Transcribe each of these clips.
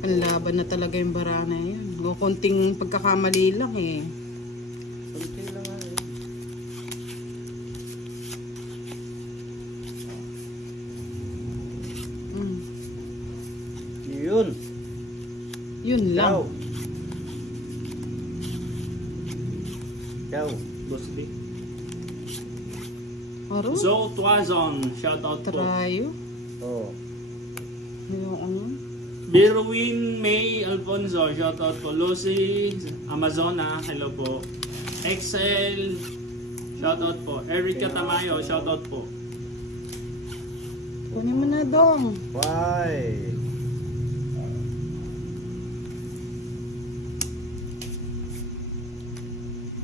Panlaban na talaga yung barana yan. O, konting pagkakamali lang eh. Kunti lang nga eh. Yun. Yun lang. Ciao. Boss B. Aro? So, Tuazon, shoutout po. Trayo. Oh. Yung ano? Birwin May Alfonso, shoutout po. Lucy Amazona, hello po. Excel, shoutout po. Erica Tamayo, shoutout po. Kunin mo na dong. Why?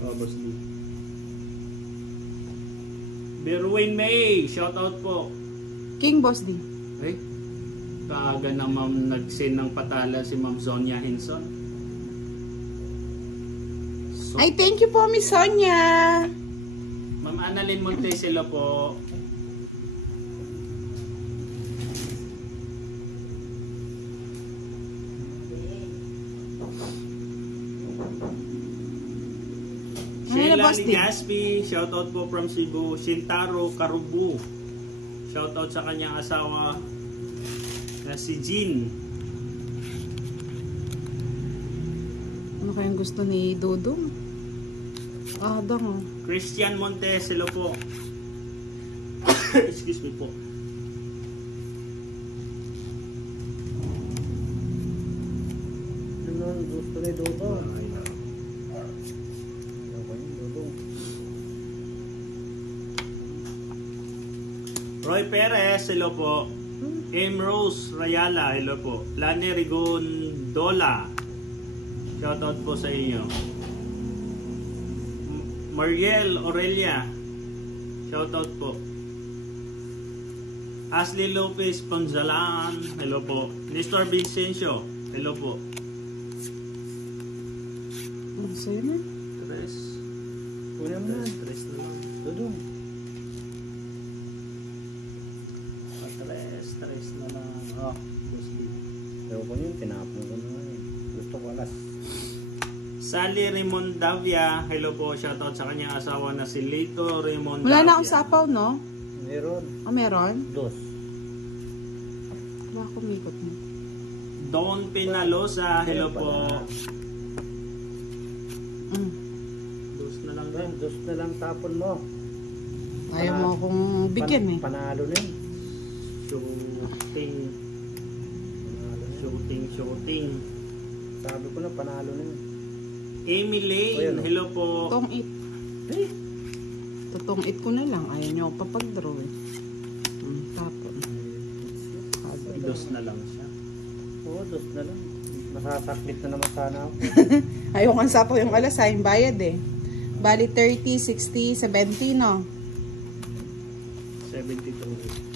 Oh, Boss D. Birwin May, shoutout po. King Boss D. Eh, kaaga na ma'am nag-send ng patala si Ma'am Sonia Hinson. So, Ay, thank you po, Miss Sonia. Ma'am Annalyn Monteselo po. Ano na, Sheila Boss D? Ligaspi, shoutout po from Cebu. Shintaro Karubu, shoutout sa kanyang asawa na si Jean. Ano kayang gusto ni Dodong? Ah, dong. Christian Montes, hello po. Excuse me po. Ano gusto ni Dodo? Roy Perez, hello po. M. Rose Rayala, hello po. Lani Rigondola, shoutout po sa inyo. Mariel Aurelia, shoutout po. Ashley Lopez Panzalan, hello po. Nestor Vincencio, hello po. Ano sa'yo na? Tres. Kunin mo na. Tres na lang. Dodo. Tres na lang. Oh, Boss B. Ewan ko yun, tinapon ko na eh. Gusto ko alas. Sally Remondavia, hello po. Shoutout sa kanyang asawa na si Lito Remondavia. Wala na akong sapaw, no? Meron. Ah, meron? Dos. Wala akong mikot mo. Don Pinalosa, hello po. Dos na lang din. Dos na lang tapon mo. Ayaw mo akong bigyan eh. Panalo na yun. Shooting. Panalo na yun. Shooting. Sabi ko na panalo na yun. Amy Lane, hello po. Totong it. Eh, Totong it ko na lang. Ayaw niyo ako papag-draw eh. Tapon. Dos na lang siya. oo, dos na lang. Masasaklit na naman sana ako. Ayaw kang sapaw yung alas, sayang bayad eh. Bali 30, 60, 70 no? 72.